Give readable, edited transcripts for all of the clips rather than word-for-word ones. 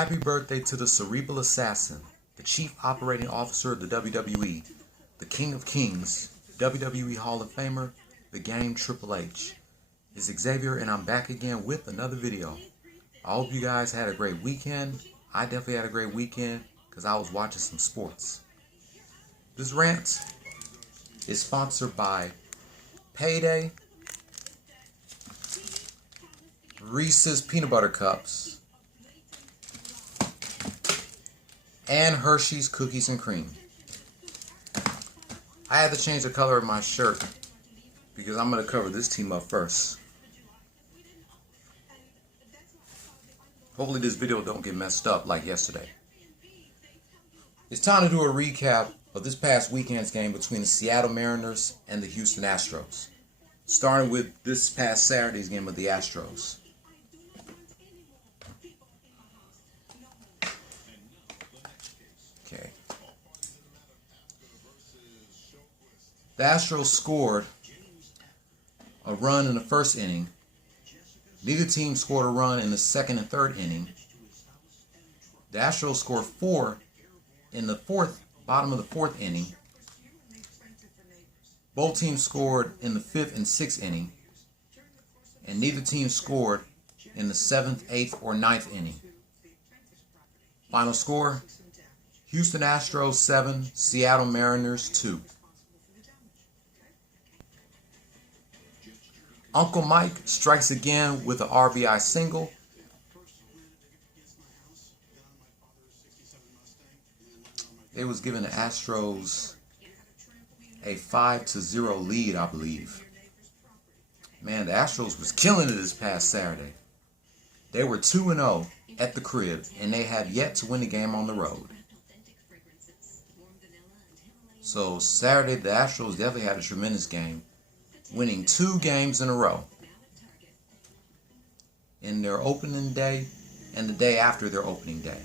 Happy birthday to the Cerebral Assassin, the Chief Operating Officer of the WWE, the King of Kings, WWE Hall of Famer, the Game Triple H. It's Xavier, and I'm back again with another video. I hope you guys had a great weekend. I definitely had a great weekend because I was watching some sports. This rant is sponsored by Payday, Reese's Peanut Butter Cups, and Hershey's Cookies and Cream. I had to change the color of my shirt because I'm going to cover this team up first. Hopefully this video don't get messed up like yesterday. It's time to do a recap of this past weekend's game between the Seattle Mariners and the Houston Astros. Starting with this past Saturday's game of the Astros. Okay. The Astros scored a run in the first inning. Neither team scored a run in the second and third inning. The Astros scored 4 in the bottom of the fourth inning. Both teams scored in the 5th and 6th inning. And neither team scored in the 7th, 8th, or 9th inning. Final score, Houston Astros 7, Seattle Mariners 2. Uncle Mike strikes again with an RBI single. They was giving the Astros a 5-0 lead, I believe. Man, the Astros was killing it this past Saturday. They were 2-0 at the crib, and they have yet to win the game on the road. So Saturday, the Astros definitely had a tremendous game, winning 2 games in a row in their opening day and the day after their opening day.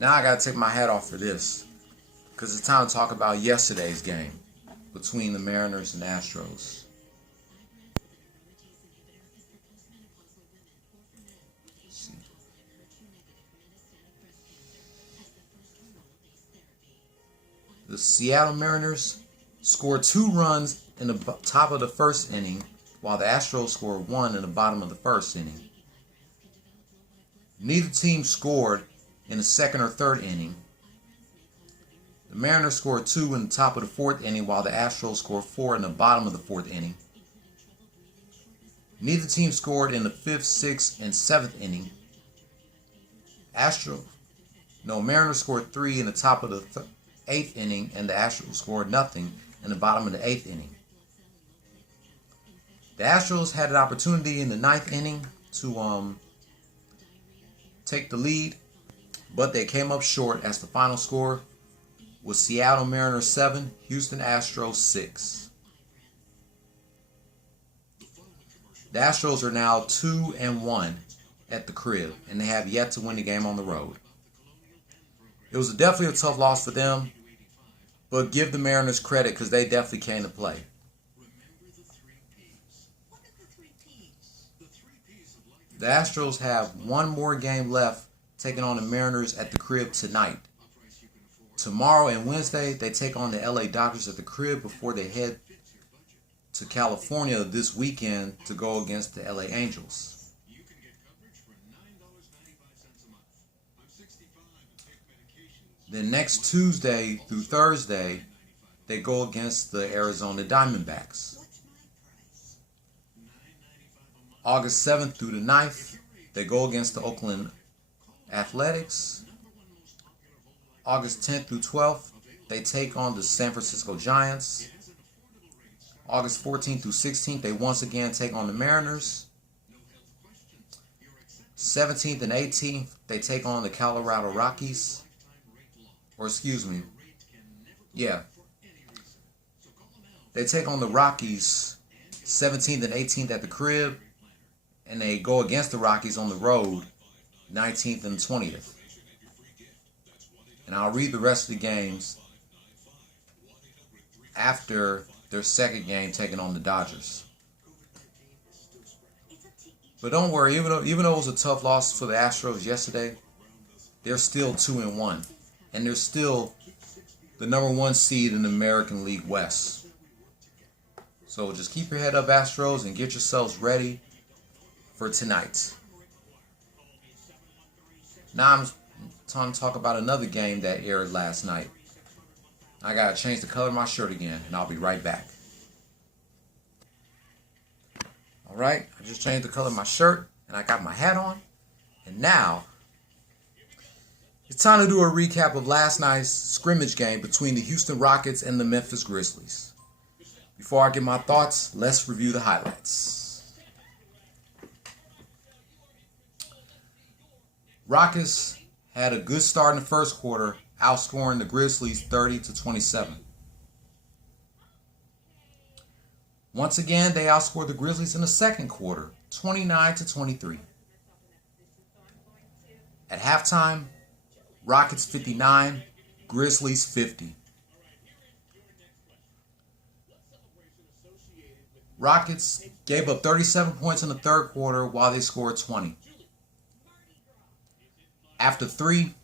Now I got to take my hat off for this because it's time to talk about yesterday's game between the Mariners and the Astros. The Seattle Mariners scored 2 runs in the top of the first inning, while the Astros scored 1 in the bottom of the first inning. Neither team scored in the second or third inning. The Mariners scored 2 in the top of the fourth inning, while the Astros scored 4 in the bottom of the fourth inning. Neither team scored in the 5th, 6th, and 7th inning. Mariners scored 3 in the top of the 8th inning, and the Astros scored nothing in the bottom of the 8th inning. The Astros had an opportunity in the 9th inning to take the lead, but they came up short as the final score was Seattle Mariners 7, Houston Astros 6. The Astros are now 2-1 at the crib, and they have yet to win the game on the road. It was definitely a tough loss for them, but give the Mariners credit because they definitely came to play. The Astros have 1 more game left, taking on the Mariners at the crib tonight. Tomorrow and Wednesday, they take on the LA Dodgers at the crib before they head to California this weekend to go against the LA Angels. Then next Tuesday through Thursday, they go against the Arizona Diamondbacks. August 7th through the 9th, they go against the Oakland Athletics. August 10th through 12th, they take on the San Francisco Giants. August 14th through 16th, they once again take on the Mariners. 17th and 18th, they take on the Colorado Rockies. They take on the Rockies 17th and 18th at the crib, and they go against the Rockies on the road 19th and 20th. And I'll read the rest of the games after their second game taking on the Dodgers. But don't worry, even though it was a tough loss for the Astros yesterday, they're still 2-1, and they're still the #1 seed in the American League West. So just keep your head up, Astros, and get yourselves ready for tonight. Now I'm time to talk about another game that aired last night. I gotta change the color of my shirt again, and I'll be right back. Alright, I just changed the color of my shirt, and I got my hat on, and now it's time to do a recap of last night's scrimmage game between the Houston Rockets and the Memphis Grizzlies. Before I get my thoughts, let's review the highlights. Rockets had a good start in the first quarter, outscoring the Grizzlies 30-27. Once again, they outscored the Grizzlies in the second quarter, 29-23. At halftime, Rockets 59, Grizzlies 50. Rockets gave up 37 points in the third quarter while they scored 20. After 3,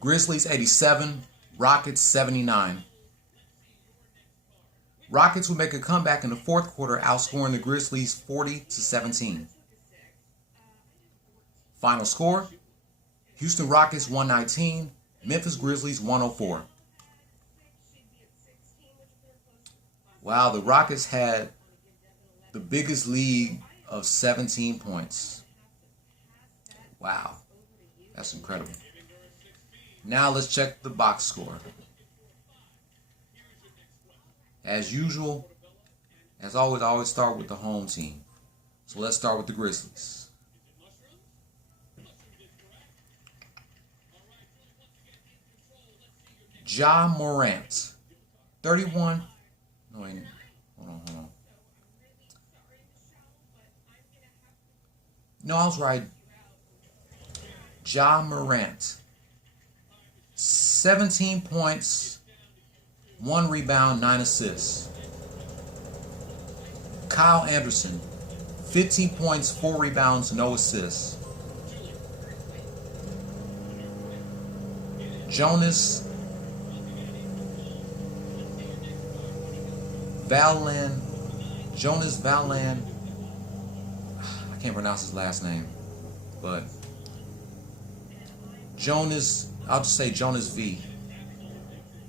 Grizzlies 87, Rockets 79. Rockets would make a comeback in the fourth quarter, outscoring the Grizzlies 40-17. Final score, Houston Rockets 119, Memphis Grizzlies 104. Wow, the Rockets had the biggest lead of 17 points. Wow, that's incredible. Now let's check the box score. As usual, as always, I always start with the home team. So let's start with the Grizzlies. Ja Morant, 31. No, wait, hold on. No, I was right. Ja Morant, 17 points, 1 rebound, 9 assists. Kyle Anderson, 15 points, 4 rebounds, no assists. Jonas Valland, I can't pronounce his last name, but Jonas, I'll just say Jonas V.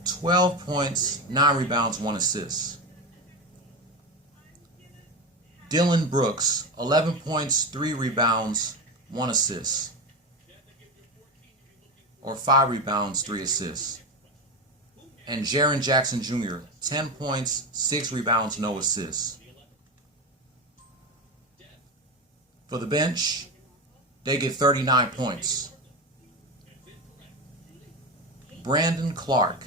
12 points, 9 rebounds, 1 assist. Dylan Brooks, 11 points, 3 rebounds, 1 assist. Or 5 rebounds, 3 assists. And Jaren Jackson Jr., 10 points, 6 rebounds, no assists. For the bench, they get 39 points. Brandon Clark,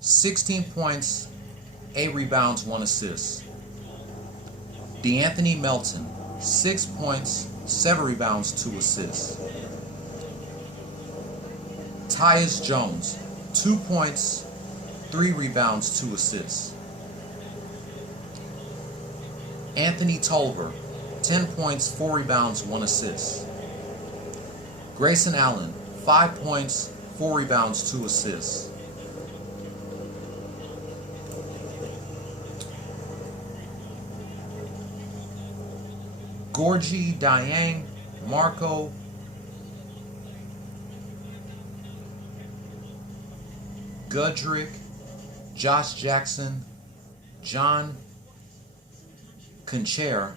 16 points, 8 rebounds, 1 assist. DeAnthony Melton, 6 points, 7 rebounds, 2 assists. Tyus Jones, 2 points, 3 rebounds, 2 assists. Anthony Tolliver, 10 points, 4 rebounds, 1 assist. Grayson Allen, 5 points, 4 rebounds, 2 assists. Gorgie Dieng, Marco Gudrick, Josh Jackson, John Concher,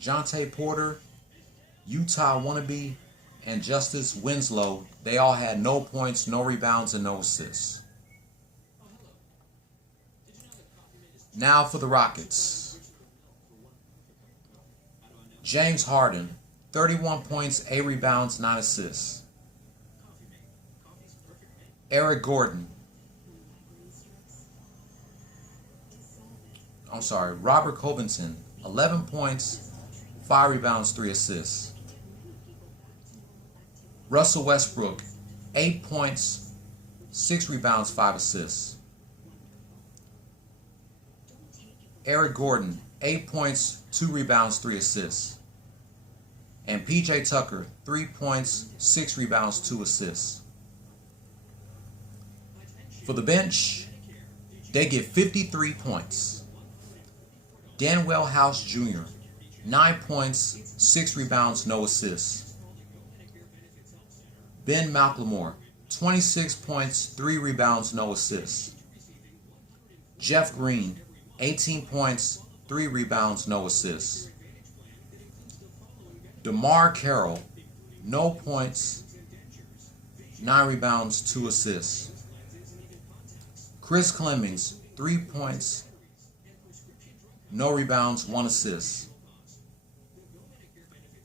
Jonte Porter, Utah Wannabe, and Justice Winslow. They all had no points, no rebounds, and no assists. Now for the Rockets. James Harden, 31 points, 8 rebounds, 9 assists. Robert Covington, 11 points, 5 rebounds, 3 assists. Russell Westbrook, 8 points, 6 rebounds, 5 assists. Eric Gordon, 8 points, 2 rebounds, 3 assists. And PJ Tucker, 3 points, 6 rebounds, 2 assists. For the bench, they get 53 points. Danwell House Jr., 9 points, 6 rebounds, no assists. Ben McLemore, 26 points, 3 rebounds, no assists. Jeff Green, 18 points, 3 rebounds, no assists. DeMar Carroll, no points, 9 rebounds, 2 assists. Chris Clemmings, 3 points, no rebounds, 1 assist.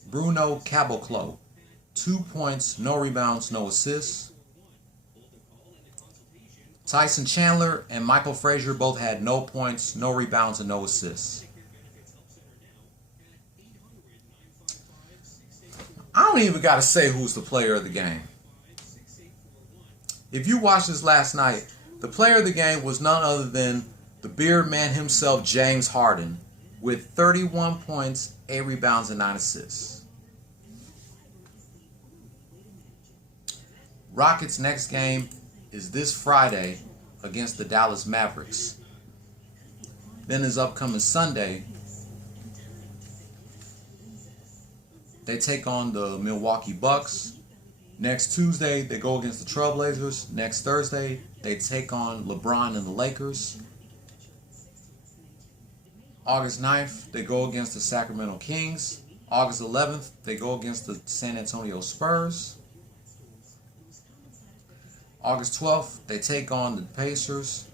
Bruno Caboclo, 2 points, no rebounds, no assists. Tyson Chandler and Michael Frazier both had no points, no rebounds, and no assists. I don't even got to say who's the player of the game. If you watched this last night, the player of the game was none other than the beard man himself, James Harden, with 31 points, 8 rebounds, and 9 assists. Rockets' next game is this Friday against the Dallas Mavericks. Then his upcoming Sunday, they take on the Milwaukee Bucks. Next Tuesday, they go against the Trailblazers. Next Thursday, they take on LeBron and the Lakers. August 9th, they go against the Sacramento Kings. August 11th, they go against the San Antonio Spurs. August 12th, they take on the Pacers.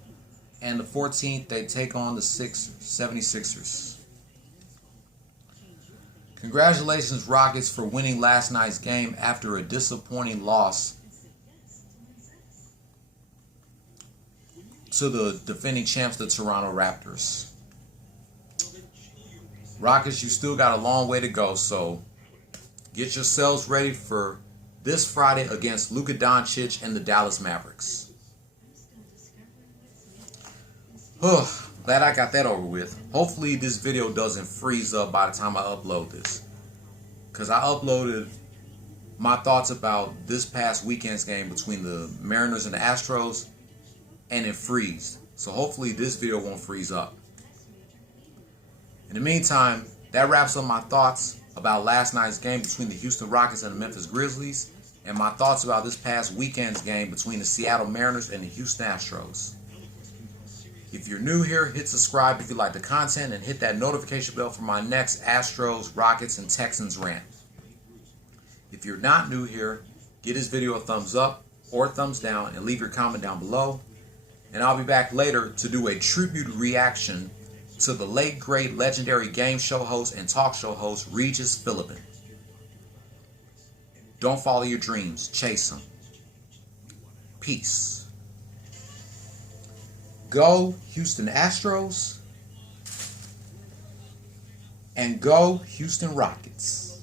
And the 14th, they take on the 76ers. Congratulations, Rockets, for winning last night's game after a disappointing loss to the defending champs, the Toronto Raptors. Rockets, you still got a long way to go, so get yourselves ready for this Friday against Luka Doncic and the Dallas Mavericks. Glad I got that over with. Hopefully this video doesn't freeze up by the time I upload this, because I uploaded my thoughts about this past weekend's game between the Mariners and the Astros, and it freezed. So hopefully this video won't freeze up. In the meantime, that wraps up my thoughts about last night's game between the Houston Rockets and the Memphis Grizzlies, and my thoughts about this past weekend's game between the Seattle Mariners and the Houston Astros. If you're new here, hit subscribe if you like the content, and hit that notification bell for my next Astros, Rockets, and Texans rant. If you're not new here, give this video a thumbs up or thumbs down and leave your comment down below. And I'll be back later to do a tribute reaction to the late, great, legendary game show host and talk show host, Regis Philbin. Don't follow your dreams, chase them. Peace. Go Houston Astros, and go Houston Rockets.